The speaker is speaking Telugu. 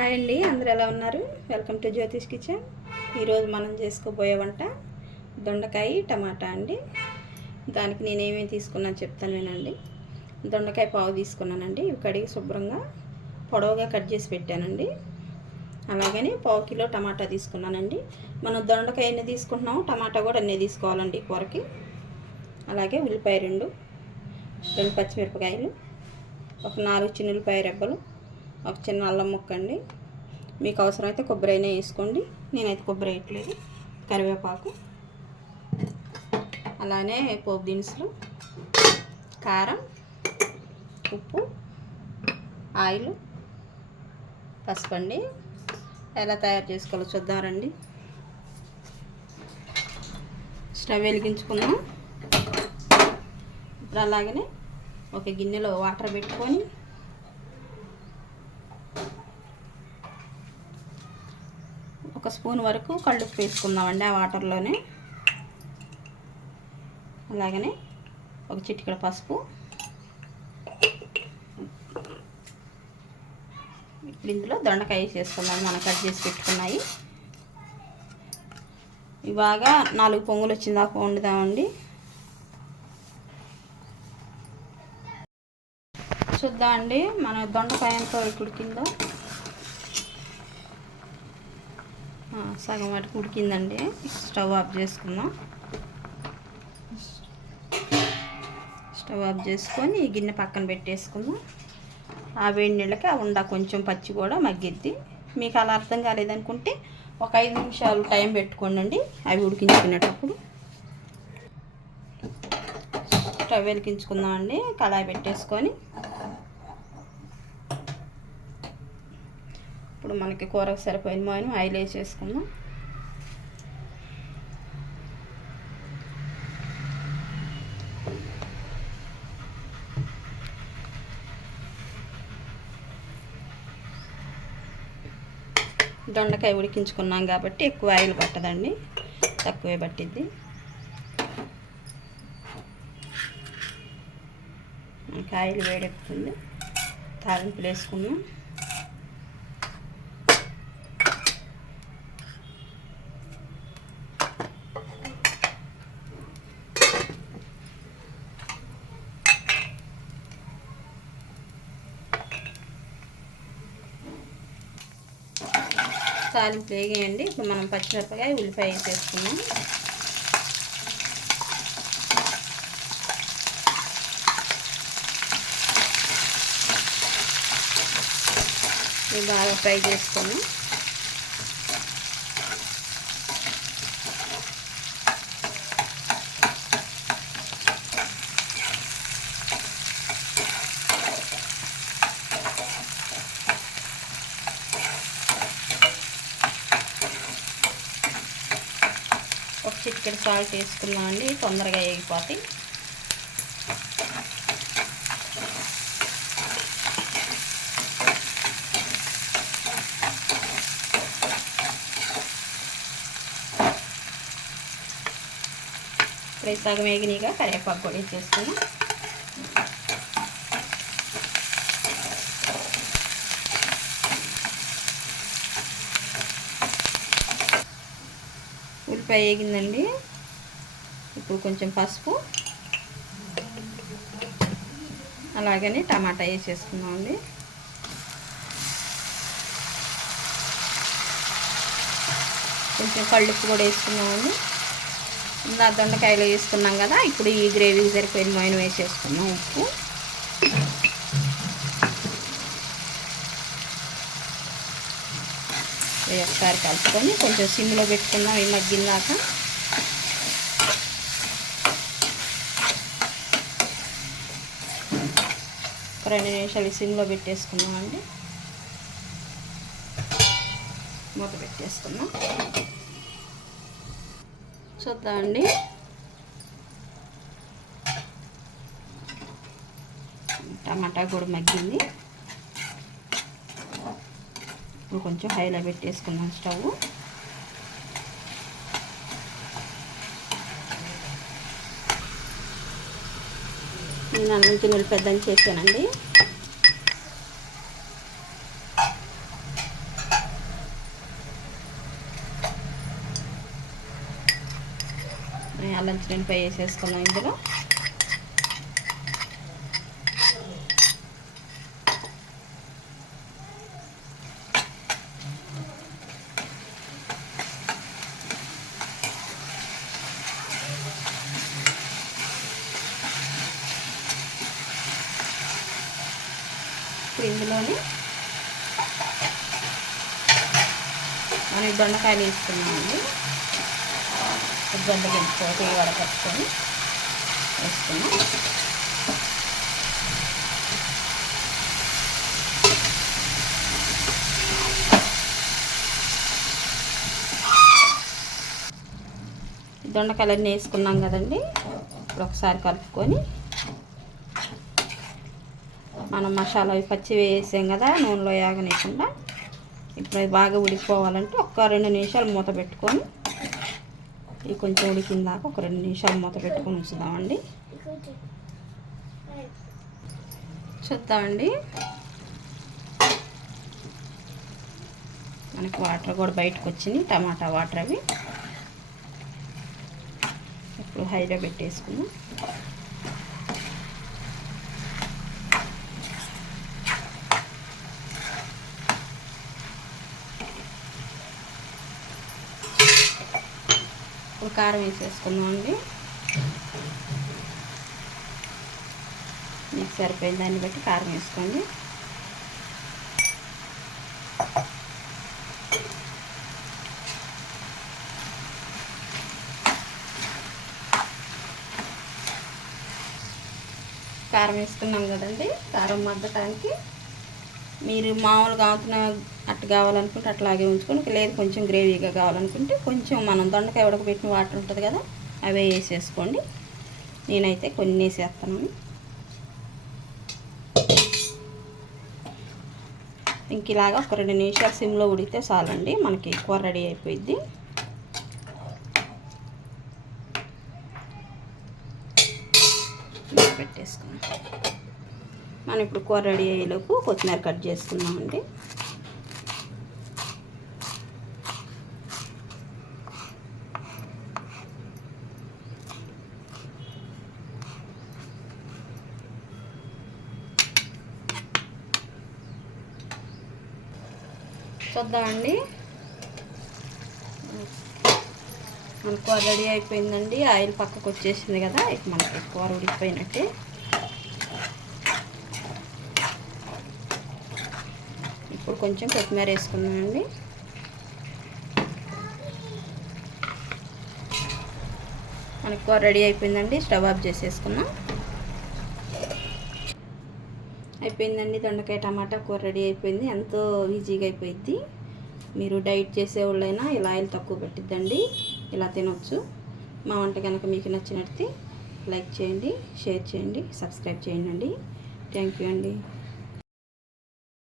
హాయ్ అండి, అందరూ ఎలా ఉన్నారు? Welcome to Jyothish kitchen. ఈరోజు మనం చేసుకోబోయే వంట దొండకాయ టమాటా అండి. దానికి నేను ఏమేమి తీసుకున్నాను చెప్తాను వినండి. దొండకాయ పావు తీసుకున్నానండి. ఇవి కడిగి శుభ్రంగా పొడవుగా కట్ చేసి పెట్టానండి. అలాగని పావు కిలో టమాటా తీసుకున్నానండి. మనం దొండకాయ ఎన్ని తీసుకుంటున్నామో టమాటా కూడా అన్నీ తీసుకోవాలండి కూరకి. అలాగే ఉల్లిపాయ రెండు పచ్చిమిరపకాయలు, ఒక 4 చిన్న ఉల్లిపాయ రెబ్బలు, ఒక చిన్న అల్లం ముక్క అండి. మీకు అవసరమైతే కొబ్బరి అయినా వేసుకోండి, నేనైతే కొబ్బరి వేయట్లేదు. కరివేపాకు, అలానే పోపు దినుసులు, కారం, ఉప్పు, ఆయిల్, పసుపు అండి. ఎలా తయారు చేసుకోవాలో చూద్దాం రండి. స్టవ్ వెలిగించుకుందాం. ఇప్పుడు అలాగనే ఒక గిన్నెలో వాటర్ పెట్టుకొని ఒక స్పూన్ వరకు కళ్ళుప్పు వేసుకుందామండి ఆ వాటర్లోనే. అలాగనే ఒక చిటికెడ పసుపు. ఇప్పుడు ఇందులో దొండకాయ వేసేసుకుందాం, మనం కట్ చేసి పెట్టుకున్నాయి. ఇవాగా 4 పొంగులు వచ్చిందాక వండుదామండి. చూద్దామండి మన దొండకాయ ఎంత వరకు ఉడికిందో. సగం వరకు ఉడికిందండి. స్టవ్ ఆఫ్ చేసుకుందాం. స్టవ్ ఆఫ్ చేసుకొని ఈ గిన్నె పక్కన పెట్టేసుకుందాం. ఆ వేడి నీళ్ళకి ఆ ఉండ కొంచెం పచ్చి కూడా మగ్గిద్ది. మీకు అలా అర్థం కాలేదనుకుంటే ఒక 5 నిమిషాలు టైం పెట్టుకోండి అవి ఉడికించుకునేటప్పుడు. స్టవ్ వెలిగించుకుందామండి. కళాయి పెట్టేసుకొని ఇప్పుడు మనకి కూరకు సరిపోయిన మనం ఆయిల్ వేసేసుకుందాం. దొండకాయ ఉడికించుకున్నాం కాబట్టి ఎక్కువ ఆయిల్ పట్టదండి, తక్కువే పట్టిద్ది. మనకి ఆయిల్ వేడెక్కుతుంది. తాలింపులు వేసుకుందాం. తాలింపు వేగేయండి. ఇప్పుడు మనం పచ్చిమిరపకాయ ఉల్లిపాయ వేసేసుకున్నాం. ఇవి బాగా ఫ్రై చేసుకున్నాం. ఒక చిటికెడు సాల్ట్ వేసుకున్నామండి, తొందరగా వేగిపోతాయి. ఇప్పుడు సగం వేగినాయిగా కరివేపాకు కూడా వేసేసుకున్నాం. ఉల్లిపాయ వేగిందండి. ఇప్పుడు కొంచెం పసుపు, అలాగనే టమాటా వేసేసుకున్నామండి. కొంచెం కళ్ళుప్పు కూడా వేసుకున్నామండి. ఇందా దొండకాయలు వేసుకున్నాం కదా, ఇప్పుడు ఈ గ్రేవీకి సరిపోయిన మైన్ వేసేసుకున్నాం. ఉప్పు, ఒకసారి కలుపుకొని కొంచెం సిమ్లో పెట్టుకుందాం. ఈ మగ్గినాక 2 నిమిషాలు సిమ్లో పెట్టేసుకున్నామండి. మూత పెట్టేసుకున్నాం. చూద్దామండి. టమాటా కూడా మగ్గింది. ఇప్పుడు కొంచెం హైలో పెట్టేసుకున్నాం స్టవ్. నేను అన్నం గిన్నెలు పెద్దని చేశానండి. దంచినపై వేసేసుకున్నాం ఇందులో. ఇందులోని మనం దొండకాయలు వేసుకున్నామండి. దొండ గింజతోటి వడకట్టుకొని వేసుకున్నాం. దొండకాయలన్నీ వేసుకున్నాం కదండి. ఇప్పుడు ఒకసారి కలుపుకొని మనం మసాలా పచ్చి వేసాం కదా నూనెలో యాగనేకుండా, ఇప్పుడు అది బాగా ఉడికిపోవాలంటే ఒక 2 నిమిషాలు మూత పెట్టుకొని, ఇది కొంచెం ఉడికిందాక ఒక 2 నిమిషాలు మూత పెట్టుకొని ఉంచుదామండి. చూద్దామండి. మనకి వాటర్ కూడా బయటకు వచ్చినాయి, టమాటా వాటర్ అవి. ఇప్పుడు హైలో పెట్టేసుకుందాం. ఇప్పుడు కారం వేసేసుకుందాం అండి. మీకు సరిపోయిన దాన్ని బట్టి కారం వేసుకోండి. కారం వేసుకున్నాం కదండి. కారం మగ్గటానికి మీరు మామూలుగా అట్టు కావాలనుకుంటే అట్లాగే ఉంచుకొని, లేదు కొంచెం గ్రేవీగా కావాలనుకుంటే కొంచెం మనం దొండకాయ ఉడకబెట్టిన వాటర్ ఉంటుంది కదా, అవే వేసేసుకోండి. నేనైతే కొన్ని వేసేస్తాను. ఇంక ఇలాగా ఒక 2 నిమిషాలు సిమ్లో ఉడికితే చాలండి, మనకి కూర రెడీ అయిపోయింది. పెట్టేసుకున్నాం. మనం ఇప్పుడు కూర రెడీ అయ్యేలోపు కొత్తిమీర కట్ చేసుకున్నామండి. చూద్దామండి. మన కూర రెడీ అయిపోయిందండి. ఆయిల్ పక్కకు వచ్చేసింది కదా, ఇప్పుడు మనకి కూర ఉడికిపోయినట్టే. ఇప్పుడు కొంచెం కొత్తిమీర వేసుకున్నామండి. మనకి కూర రెడీ అయిపోయిందండి. స్టవ్ ఆఫ్ చేసేసుకున్నాం. అయిపోయిందండి. దొండకాయ టమాటా కూర రెడీ అయిపోయింది. ఎంతో ఈజీగా అయిపోయింది. మీరు డైట్ చేసేవాళ్ళైనా ఇలా ఆయిల్ తక్కువ పెట్టిద్దండి, ఇలా తినొచ్చు. మా వంట కనుక మీకు నచ్చినట్లయితే లైక్ చేయండి, షేర్ చేయండి, సబ్స్క్రైబ్ చేయండి. థ్యాంక్ యూ అండి.